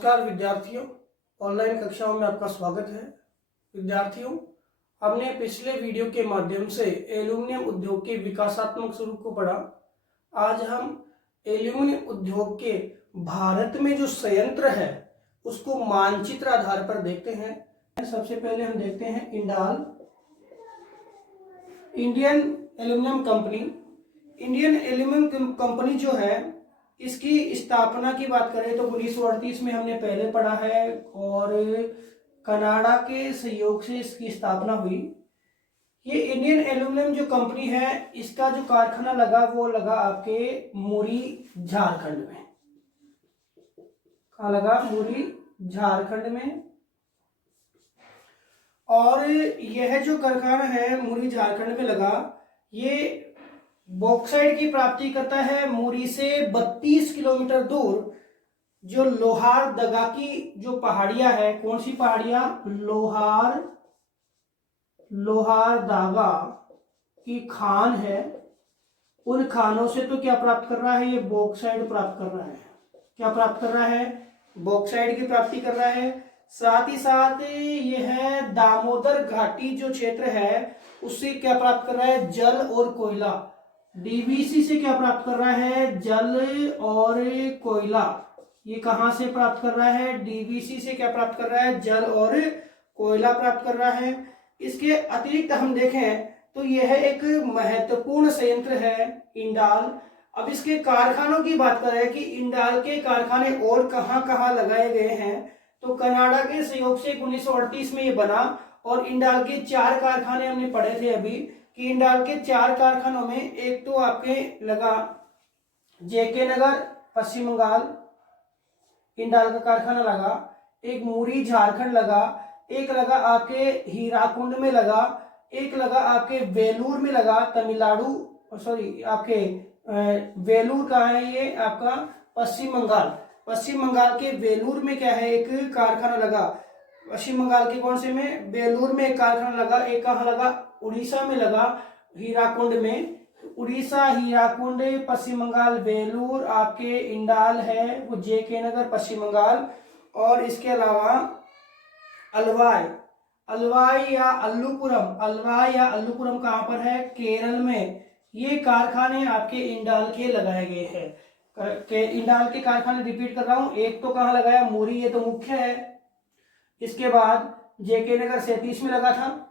नमस्कार विद्यार्थियों, ऑनलाइन कक्षाओं में आपका स्वागत है। विद्यार्थियों, हमने पिछले वीडियो के माध्यम से एल्यूमिनियम उद्योग के विकासात्मक स्वरूप को पढ़ा। आज हम एल्यूमिनियम उद्योग के भारत में जो संयंत्र है उसको मानचित्र आधार पर देखते हैं। सबसे पहले हम देखते हैं Indal, Indian aluminium company. Indian aluminium company जो है, इसकी स्थापना की बात करें तो 1938 में हमने पहले पढ़ा है और कनाडा के सहयोग से इसकी स्थापना हुई। ये इंडियन एल्यूमिनियम जो कंपनी है, इसका जो कारखाना लगा वो लगा आपके मुरी, झारखंड में। कहाँ लगा? मुरी, झारखंड में। और यह जो कारखाना है मुरी, झारखंड में लगा, ये बॉक्साइट की प्राप्ति करता है मुरी से 32 किलोमीटर दूर जो लोहार दगा की जो पहाड़ियां है। कौन सी पहाड़ियां? लोहार दागा की खान है। उन खानों से तो क्या प्राप्त कर रहा है? ये बॉक्साइट प्राप्त कर रहा है। क्या प्राप्त कर रहा है? बॉक्साइट की प्राप्ति कर रहा है। साथ ही साथ यह दामोदर घाटी जो क्षेत्र है उससे क्या प्राप्त कर रहा है? जल और कोयला। डीवीसी से क्या प्राप्त कर रहा है? जल और कोयला। ये कहां से प्राप्त कर रहा है? डीवीसी से क्या प्राप्त कर रहा है? जल और कोयला प्राप्त कर रहा है। इसके अतिरिक्त हम देखें तो यह एक महत्वपूर्ण संयंत्र है इंडाल। अब इसके कारखानों की बात करें कि इंडाल के कारखाने और कहां कहां लगाए गए हैं, तो कनाडा के सहयोग से 1938 में ये बना और इंडाल के 4 कारखाने हमने पढ़े थे अभी कि इंडाल के 4 कारखानों में एक तो आपके लगा जेके नगर, पश्चिम बंगाल, इंडाल का कारखाना लगा। एक मुरी, झारखंड लगा। एक लगा आपके हीराकुंड में लगा। एक लगा आपके वेलूर में लगा, तमिलनाडु, सॉरी आपके वेलूर का है ये आपका पश्चिम बंगाल। पश्चिम बंगाल के वेलूर में क्या है? एक कारखाना लगा। पश्चिम बंगाल के कौन से में? वेलूर में एक कारखाना लगा। एक कहाँ लगा? उड़ीसा में लगा, हीराकुंड में। उड़ीसा, हीराकुंड, पश्चिम बंगाल, वेलूर आपके इंडाल है वो जेके नगर, पश्चिम बंगाल। और इसके अलावा अलवाई या अल्लुपुरम कहाँ पर है? केरल में। ये कारखाने आपके इंडाल के लगाए गए हैं। इंडाल के कारखाने रिपीट कर रहा हूं, एक तो कहाँ लगाया? मुरी, ये तो मुख्य है। इसके बाद जेके नगर 37 में लगा था,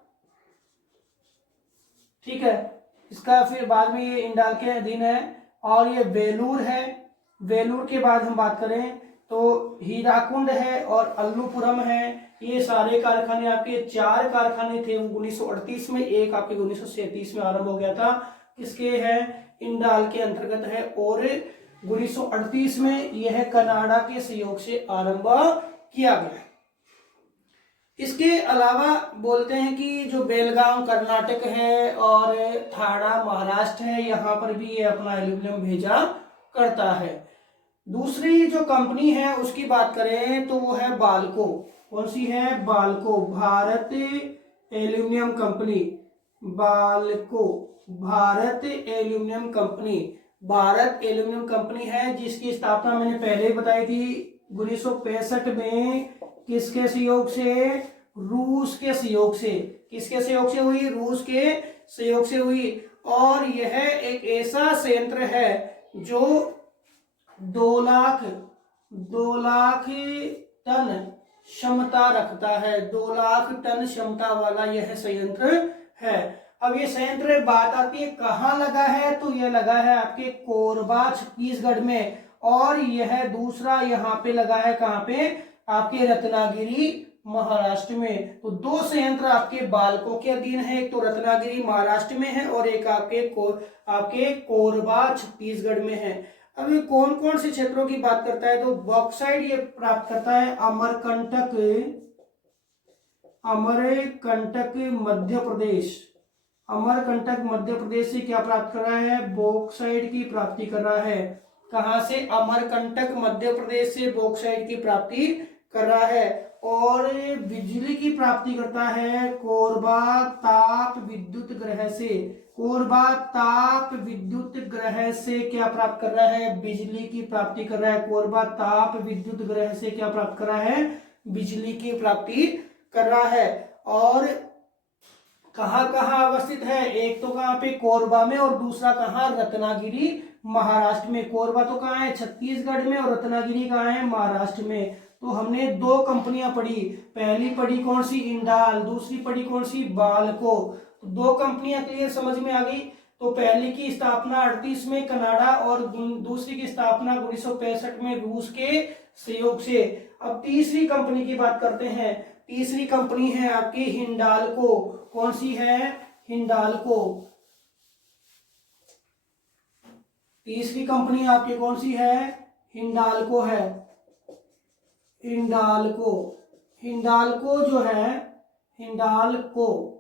ठीक है। इसका फिर बाद में ये इंडाल के अधीन है। और ये वेलूर है। वेलूर के बाद हम बात करें तो हीराकुंड है और अल्लुपुरम है। ये सारे कारखाने आपके 4 कारखाने थे 1938 में, एक आपके 1937 में आरंभ हो गया था। किसके है? इंडाल के अंतर्गत है। और 1938 में यह कनाडा के सहयोग से आरंभ किया गया। इसके अलावा बोलते हैं कि जो बेलगाम कर्नाटक है और थाड़ा महाराष्ट्र है, यहाँ पर भी ये अपना एल्यूमिनियम भेजा करता है। दूसरी जो कंपनी है उसकी बात करें तो वो है बाल्को। कौन सी है? Balco, Bharat aluminium company. Balco, Bharat aluminium company. Bharat aluminium company है जिसकी स्थापना मैंने पहले ही बताई थी 1965 में। किसके सहयोग से? रूस के सहयोग से। किसके सहयोग से हुई? रूस के सहयोग से हुई। और यह एक ऐसा संयंत्र है जो 2 लाख टन क्षमता रखता है। 2 लाख टन क्षमता वाला यह संयंत्र है। अब ये संयंत्र बात आती है कहाँ लगा है, तो यह लगा है आपके कोरबा, छत्तीसगढ़ में। और यह दूसरा यहाँ पे लगा है कहाँ पे? आपके रत्नागिरी, महाराष्ट्र में। तो 2 संयंत्र आपके बाल्को के अधीन है, एक तो रत्नागिरी महाराष्ट्र में है और एक आपके कोरबा छत्तीसगढ़ में है। अब ये कौन कौन से क्षेत्रों की बात करता है? तो बॉक्साइट ये प्राप्त करता है अमरकंटक मध्य प्रदेश। अमरकंटक मध्य प्रदेश से क्या प्राप्त कर रहा है? बॉक्साइट की प्राप्ति कर रहा है। कहां से? अमरकंटक मध्य प्रदेश से बॉक्साइट की प्राप्ति कर रहा है। और बिजली की प्राप्ति करता है कोरबा ताप विद्युत गृह से। कोरबा ताप विद्युत ग्रह से क्या प्राप्त कर रहा है? बिजली की प्राप्ति कर रहा है। कोरबा ताप विद्युत ग्रह से क्या प्राप्त कर रहा है? बिजली की प्राप्ति कर रहा है। और कहाँ कहाँ अवस्थित है? एक तो कहाँ पे? कोरबा में, और दूसरा कहाँ? रत्नागिरी महाराष्ट्र में। कोरबा तो कहाँ है? छत्तीसगढ़ में, और रत्नागिरी कहाँ है? महाराष्ट्र में। तो हमने दो कंपनियां पढ़ी। पहली पढ़ी कौन सी? इंडाल। दूसरी पढ़ी कौन सी? बाल्को। तो दो कंपनियां क्लियर समझ में आ गई। तो पहली की स्थापना 38 में कनाडा, और दूसरी की स्थापना 1965 में रूस के सहयोग से। अब तीसरी कंपनी की बात करते हैं। तीसरी कंपनी है आपकी हिंडाल्को। कौन सी है? हिंडाल्को। तीसरी कंपनी आपकी कौन सी है? हिंडाल्को है। हिंडाल्को। हिंडाल्को जो है, हिंडाल्को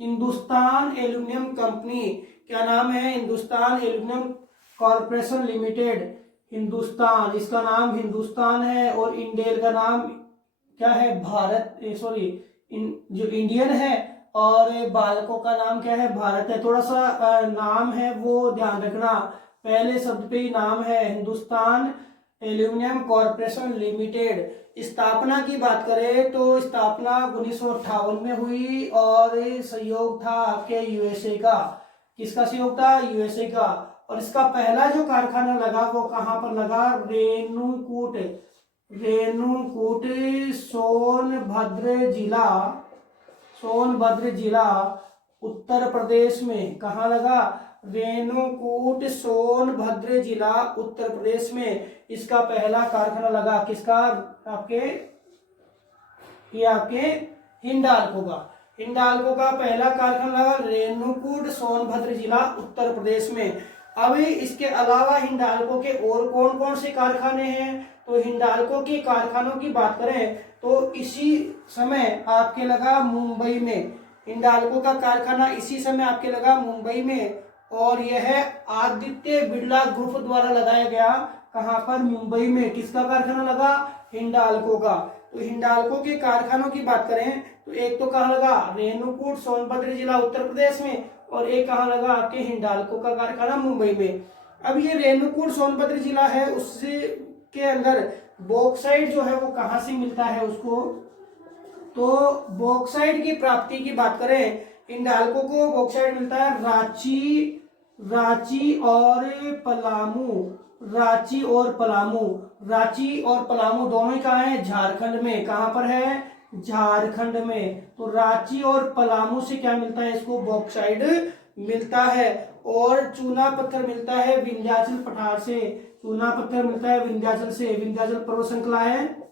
हिंदुस्तान एल्यूमिनियम कंपनी। क्या नाम है? Hindustan aluminium corporation limited. Hindustan, इसका नाम हिंदुस्तान है, और इंडेल का नाम क्या है? भारत, सॉरी, जो इंडियन है, और बाल्को का नाम क्या है? भारत है। थोड़ा सा नाम है वो ध्यान रखना, पहले शब्द पे ही नाम है। Hindustan aluminium corporation limited. स्थापना की बात करें तो स्थापना 1958 में हुई, और सहयोग था आपके यूएसए का। किसका सहयोग था? यूएसए का। और इसका पहला जो कारखाना लगा वो कहाँ पर लगा? रेणुकूट। रेणुकूट सोनभद्र जिला, सोनभद्र जिला उत्तर प्रदेश में। कहाँ लगा? रेणुकूट सोनभद्र जिला उत्तर प्रदेश में इसका पहला कारखाना लगा। किसका? आपके, ये आपके हिंडाल्को का। हिंडाल्को का पहला कारखाना लगा रेणुकूट सोनभद्र जिला उत्तर प्रदेश में। अब इसके अलावा हिंडाल्को के और कौन कौन से कारखाने हैं? तो हिंडाल्को के कारखानों की बात करें तो इसी समय आपके लगा मुंबई में। हिंडाल्को का कारखाना इसी समय आपके लगा मुंबई में, और यह आदित्य बिरला ग्रुप द्वारा लगाया गया। कहां पर? मुंबई में। किसका कारखाना लगा? हिंडाल्को का। तो हिंडाल्को के कारखानों की बात करें तो एक तो कहां लगा? रेणुकूट सोनभद्र जिला उत्तर प्रदेश में, और एक कहां लगा? आपके हिंडाल्को का कारखाना मुंबई में। अब ये रेणुकूट सोनभद्र जिला है, उससे के अंदर बॉक्साइट जो है वो कहां से मिलता है उसको? तो बॉक्साइट की प्राप्ति की बात करें, हिंडाल्को को बॉक्साइट मिलता है रांची, रांची और पलामू। रांची और पलामू, रांची और पलामू दोनों ही कहाँ है? झारखंड में। कहां पर है? झारखंड में। तो रांची और पलामू से क्या मिलता है? इसको बॉक्साइट मिलता है। और चूना पत्थर मिलता है विंध्याचल पठार से। चूना पत्थर मिलता है विंध्याचल से। विंध्याचल पर्वत श्रृंखला है,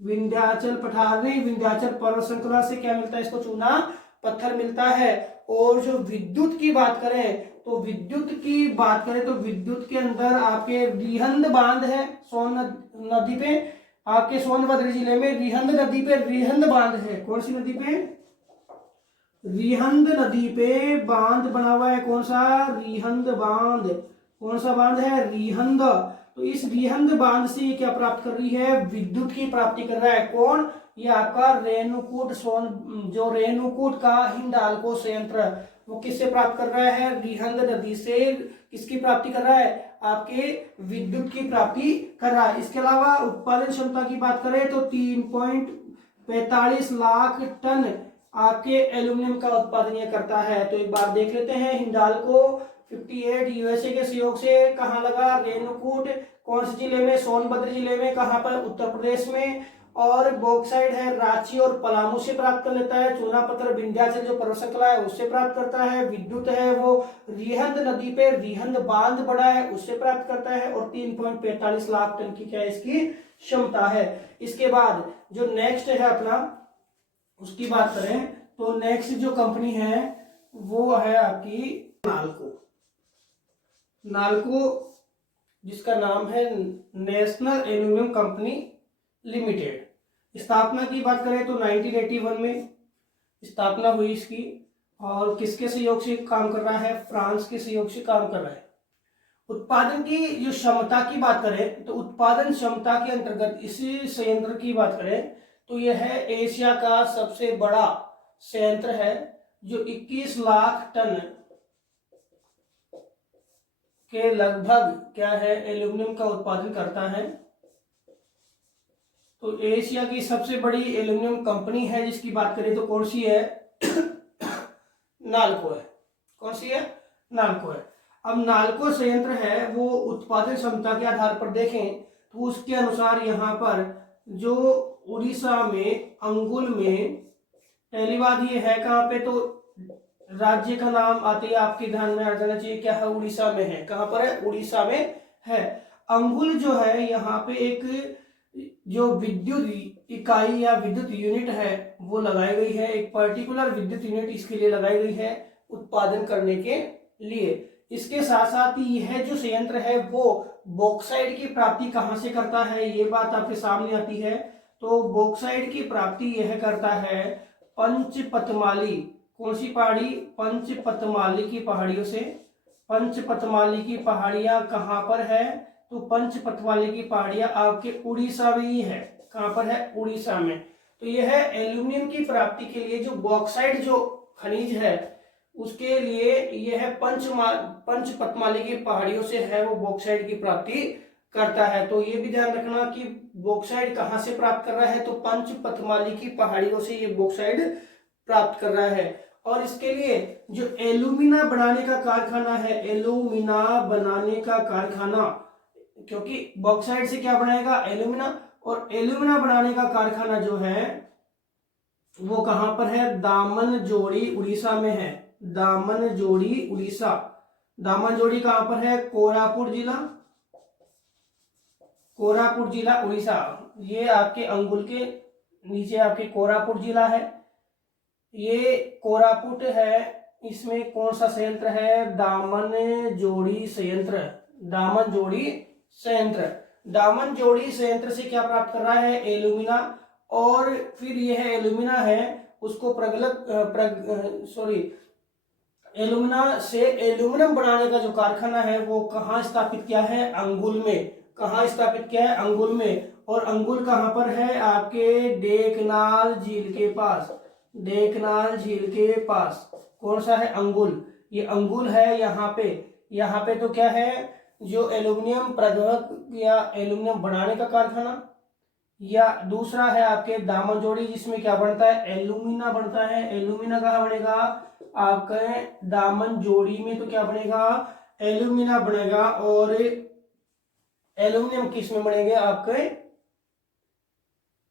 विंध्याचल पठार नहीं, विंध्याचल पर्वत श्रृंखला से क्या मिलता है? इसको चूना पत्थर मिलता है। और जो विद्युत की बात करें तो विद्युत की बात करें तो विद्युत के अंदर आपके रिहंद बांध है सोन नदी पे। आपके सोनभद्र जिले में रिहंद नदी पे रिहंद बांध है। कौन सी नदी पे? रिहंद नदी पे बांध बना हुआ है। कौन सा? रिहंद बांध। कौन सा बांध है? रिहंद। तो इस रिहंद बांध से ये क्या प्राप्त कर रही है? विद्युत की प्राप्ति कर रहा है। कौन? ये आपका रेणुकूट जो रेणुकूट का हिंडाल्को संयंत्र, वो किससे प्राप्त कर रहा है? रिहंद नदी से। किसकी प्राप्ति कर रहा है? आपके विद्युत की प्राप्ति कर रहा है। इसके अलावा उत्पादन क्षमता की बात करें तो 3.45 लाख टन आपके एल्यूमिनियम का उत्पादन ये करता है। तो एक बार देख लेते हैं, हिंडाल्को 58 यूएसए के सहयोग से कहाँ लगा? रेणुकूट। कौन से जिले में? सोनभद्र जिले में। कहाँ पर? उत्तर प्रदेश में। और बॉक्साइट है रांची और पलामू से प्राप्त कर लेता है। चूना पत्थर विंध्याचल जो पर्वत श्रृंखला है उससे प्राप्त करता है। विद्युत है वो रिहंद नदी पे रिहंद बांध बड़ा है उससे प्राप्त करता है। और 3.45 लाख टन की क्या इसकी क्षमता है। इसके बाद जो नेक्स्ट है अपना, उसकी बात करें तो नेक्स्ट जो कंपनी है वो है आपकी नाल्को। नाल्को जिसका नाम है नेशनल एल्यूमिनियम कंपनी लिमिटेड। स्थापना की बात करें तो 1981 में स्थापना हुई इसकी। और किसके सहयोग से काम कर रहा है? फ्रांस के सहयोग से काम कर रहा है। उत्पादन की जो क्षमता की बात करें तो उत्पादन क्षमता के अंतर्गत इसी संयंत्र की बात करें तो यह है एशिया का सबसे बड़ा संयंत्र है, जो 21 लाख टन के लगभग क्या है एल्यूमिनियम का उत्पादन करता है। तो एशिया की सबसे बड़ी एल्यूमिनियम कंपनी है जिसकी बात करें तो कौन सी है? नालको है। कौन सी है? नालको है। अब नालको संयंत्र है वो उत्पादन क्षमता के आधार पर देखें तो उसके अनुसार यहाँ पर जो उड़ीसा में अंगुल में, पहली बात ये है कहाँ पे, तो राज्य का नाम आते ही आपके ध्यान में आ जाना चाहिए, क्या है? उड़ीसा में है। कहाँ पर है? उड़ीसा में है। अंगुल जो है यहाँ पे एक जो विद्युत इकाई या विद्युत यूनिट है वो लगाई गई है, एक पर्टिकुलर विद्युत यूनिट इसके लिए लगाई गई है उत्पादन करने के लिए। इसके साथ साथ ही यह जो संयंत्र है वो बॉक्साइट की प्राप्ति कहाँ से करता है, ये बात आपके सामने आती है। तो बॉक्साइट की प्राप्ति यह करता है पंचपतमाली, कौन सी पहाड़ी? पंचपतमाली की पहाड़ियों से। पंचपतमाली की पहाड़ियां कहाँ पर है? तो पंचपतमाली की पहाड़ियां आपके उड़ीसा में ही है। कहाँ पर है? उड़ीसा में। तो यह एल्यूमिनियम की प्राप्ति के लिए जो बॉक्साइट जो खनिज है उसके लिए यह पंचपतमाली की पहाड़ियों से है वो बॉक्साइट की प्राप्ति करता है। तो ये भी ध्यान रखना कि बॉक्साइट कहाँ से प्राप्त कर रहा है, तो पंचपतमाली की पहाड़ियों से ये बॉक्साइट प्राप्त कर रहा है। और इसके लिए जो एल्यूमिना बनाने का कारखाना है, एल्यूमिना बनाने का कारखाना, क्योंकि बॉक्साइट से क्या बनाएगा? एल्यूमिना। और एल्यूमिना बनाने का कारखाना जो है वो कहां पर है? दामनजोड़ी उड़ीसा में है। दामनजोड़ी उड़ीसा। दामनजोड़ी कहां पर है? कोरापुट जिला, कोरापुट जिला उड़ीसा। ये आपके अंगुल के नीचे आपके कोरापुट जिला है। ये कोरापुट है। इसमें कौन सा संयंत्र है? दामनजोड़ी संयंत्र। दामनजोड़ी संयंत्र। दामनजोड़ी संयंत्र से क्या प्राप्त कर रहा है? एल्यूमिना। और फिर यह एल्यूमिना है उसको एल्यूमिना से एल्यूमिनियम बनाने का जो कारखाना है वो कहाँ स्थापित किया है? अंगुल में। कहाँ स्थापित किया है? अंगुल में। और अंगुल कहाँ पर है? आपके डेकनाल झील के पास। डेकनाल झील के पास कौन सा है? अंगुल। ये अंगुल है यहाँ पे। यहाँ पे तो क्या है? जो एल्यूमिनियम प्रौद्योगिक या एल्यूमिनियम बनाने का कारखाना, या दूसरा है आपके दामनजोड़ी जिसमें क्या बनता है? एल्यूमिना बनता है। एल्यूमिना कहाँ बनेगा? आपके दामनजोड़ी में। तो क्या बनेगा? एल्यूमिना बनेगा। और एल्यूमिनियम किस में बनेंगे? आपके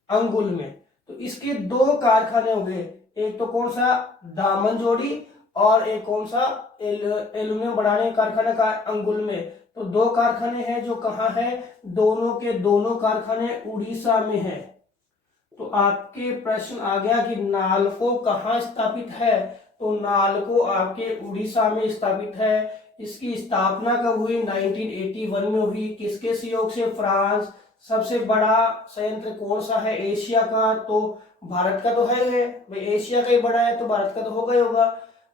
अंगुल में। तो इसके दो कारखाने हो गए, एक तो कौन सा? दामनजोड़ी, और एक कौन सा? एल्यूमिनियम बनाने कारखाना का अंगुल में। तो दो कारखाने हैं जो कहाँ है? दोनों के दोनों कारखाने उड़ीसा में है। तो आपके प्रश्न आ गया कि नालको कहाँ स्थापित है? तो नालको आपके उड़ीसा में स्थापित है। इसकी स्थापना कब हुई? 1981 में हुई। किसके सहयोग से? फ्रांस। सबसे बड़ा संयंत्र कौन सा है एशिया का? तो भारत का तो है भाई, एशिया का ही बड़ा है तो भारत का तो होगा ही होगा।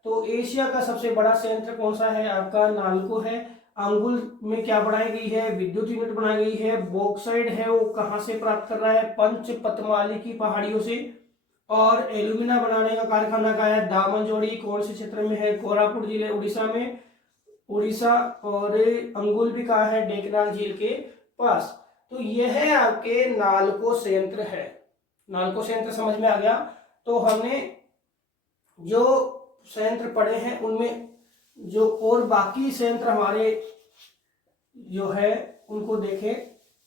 तो एशिया का सबसे बड़ा संयंत्र कौन सा है? आपका नालको है। अंगुल में क्या बनाई गई है? विद्युत यूनिट बनाई गई है। बॉक्साइट है वो कहां से प्राप्त कर रहा है? पंचपतमाली की पहाड़ियों से। और एल्यूमिना बनाने का कारखाना का है दामनजोड़ी। कौन से क्षेत्र में है? कोरापुट जिले उड़ीसा में। उड़ीसा। और अंगुल भी कहा है? डेकनाल झील के पास। तो यह आपके नालको संयंत्र है। नालको संयंत्र समझ में आ गया। तो हमने जो संयंत्र पढ़े हैं उनमें जो और बाकी संयंत्र हमारे जो है उनको देखें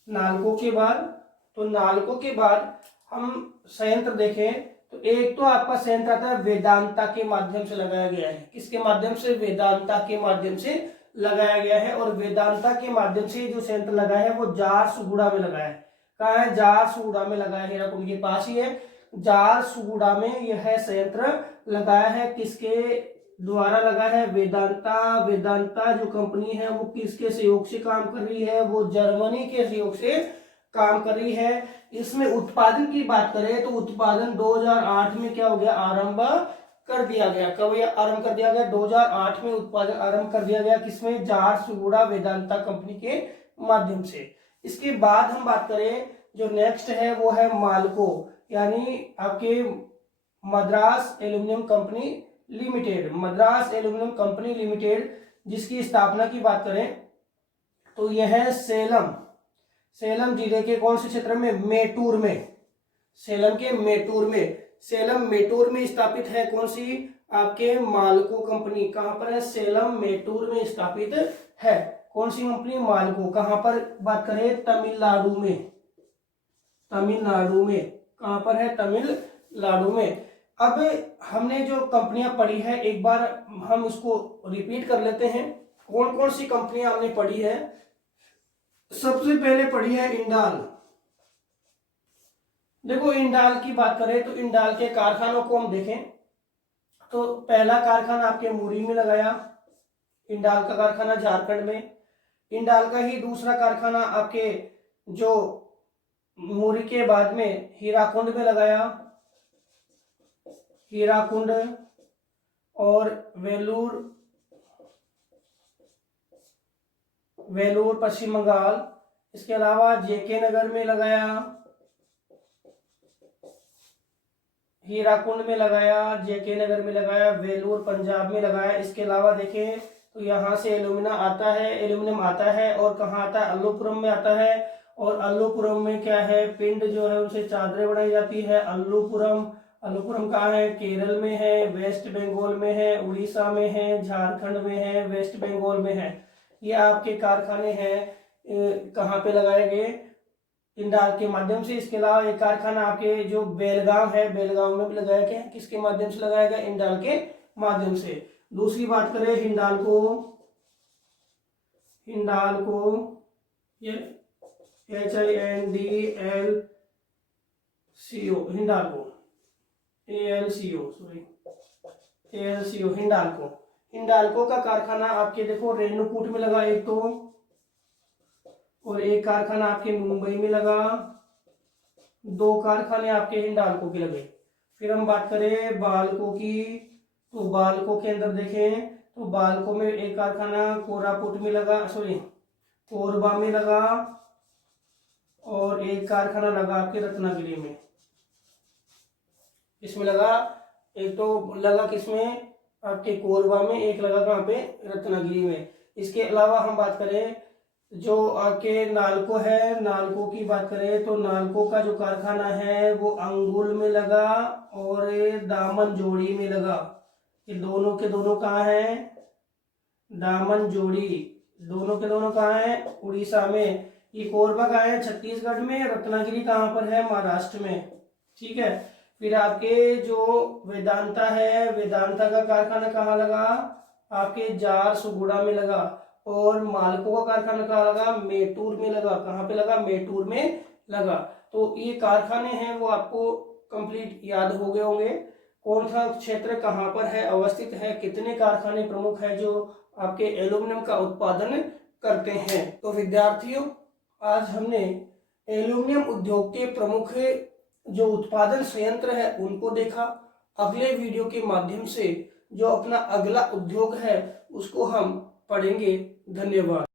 नालको के बाद। तो नालको के बाद हम संयंत्र देखें तो एक तो आपका संयंत्र आता है वेदांता के माध्यम से लगाया गया है। किसके माध्यम से? वेदांता के माध्यम से लगाया गया है। और वेदांता के माध्यम से जो संयंत्र लगा है वो झारसुगुड़ा में लगा है। कहाँ है? झारसुगुड़ा में लगाया है। हिराकुंड के पास ही है। झारसुगुड़ा में यह संयंत्र लगाया है। किसके द्वारा लगा है? वेदांता। वेदांता जो कंपनी है वो किसके सहयोग से काम कर रही है? वो जर्मनी के सहयोग से काम कर रही है। इसमें उत्पादन की बात करें तो उत्पादन 2008 में क्या हो गया? आरंभ कर दिया गया। कब आरंभ कर दिया गया? 2008 में उत्पादन आरंभ कर दिया गया। किसमें? झारसुगुड़ा वेदांता कंपनी के माध्यम से। इसके बाद हम बात करें जो नेक्स्ट है वो है मालको, यानी आपके Madras aluminium company limited. Madras aluminium company limited जिसकी स्थापना की बात करें तो यह है सेलम। सेलम जिले के कौन से क्षेत्र में? मेटूर में। सेलम के मेटूर में, सेलम मेटूर में स्थापित है कौन सी? आपके माल्को कंपनी। कहां पर है? सेलम मेटूर में स्थापित है कौन सी कंपनी? माल्को। कहां पर बात करें? तमिलनाडु में। तमिलनाडु में। कहां पर है? तमिलनाडु में। अब हमने जो कंपनियां पढ़ी है एक बार हम उसको रिपीट कर लेते हैं। कौन कौन सी कंपनियां हमने पढ़ी है? सबसे पहले पढ़ी है इंडाल। देखो इंडाल की बात करें तो इंडाल के कारखानों को हम देखें तो पहला कारखाना आपके मुरी में लगाया, इंडाल का कारखाना झारखंड में। इंडाल का ही दूसरा कारखाना आपके जो मुरी के बाद में हीराकुंड में लगाया, हीराकुंड और वेलूर, वेलूर पश्चिम बंगाल। इसके अलावा जेके नगर में लगाया, हीराकुंड में लगाया, जेके नगर में लगाया, वेलूर पंजाब में लगाया। इसके अलावा देखें तो यहाँ से एल्यूमिनियम आता है, एल्यूमिनियम आता है और कहाँ आता है? अल्लूपुरम में आता है। और अल्लूपुरम में क्या है? पिंड जो है उनसे चादरें बनाई जाती है। अल्लूपुरम, अल्लूपुरम कहाँ है? केरल में है, वेस्ट बंगाल में है, उड़ीसा में है, झारखंड में है, वेस्ट बंगाल में है। ये आपके कारखाने हैं कहाँ पे लगाए गए? इंडाल के माध्यम से। इसके अलावा एक कारखाना आपके जो बेलगांव है, बेलगांव में भी लगाया गया। किसके माध्यम से लगाया गया? इंडाल के माध्यम से। दूसरी बात करें हिंडाल्को, हिंडाल्को ये HINDLCO, Hindalco, ALCO sorry, ALCO Hindalco. Hindalco का कारखाना आपके देखो रेणुकूट में लगा एक तो, और एक कारखाना आपके मुंबई में लगा। दो कारखाने आपके हिंडाल्को के लगे। फिर हम बात करें बाल्को की, तो बाल्को के अंदर देखें तो बाल्को में एक कारखाना कोरापुट में लगा, सॉरी कोरबा में लगा, और एक कारखाना लगा आपके रत्नागिरी में। इसमें लगा, एक तो लगा किसमें? आपके कोरबा में, एक लगा कहाँ पे? रत्नागिरी में। इसके अलावा हम बात करें जो आपके नालको है, नालको की बात करें तो नालको का जो कारखाना है वो अंगुल में लगा और दामन जोड़ी में लगा। ये दोनों के दोनों कहाँ है? दामन जोड़ी, दोनों के दोनों कहाँ है? उड़ीसा में। ये कोरबा कहाँ है? छत्तीसगढ़ में। रत्नागिरी कहाँ पर है? महाराष्ट्र में। ठीक है। फिर आपके जो वेदांता है, वेदांता का कारखाना कहाँ लगा? आपके झारसुगुड़ा में लगा। और माल्को का कारखाना कहाँ लगा? मेटूर में लगा। कहाँ पे लगा? मेटूर में लगा। तो ये कारखाने हैं वो आपको कंप्लीट याद हो गए होंगे। कौन सा क्षेत्र कहाँ पर है, अवस्थित है, कितने कारखाने प्रमुख है जो आपके एल्यूमिनियम का उत्पादन करते हैं। तो विद्यार्थियों आज हमने एल्यूमिनियम उद्योग के प्रमुख जो उत्पादन संयंत्र है उनको देखा। अगले वीडियो के माध्यम से जो अपना अगला उद्योग है उसको हम पढ़ेंगे। धन्यवाद।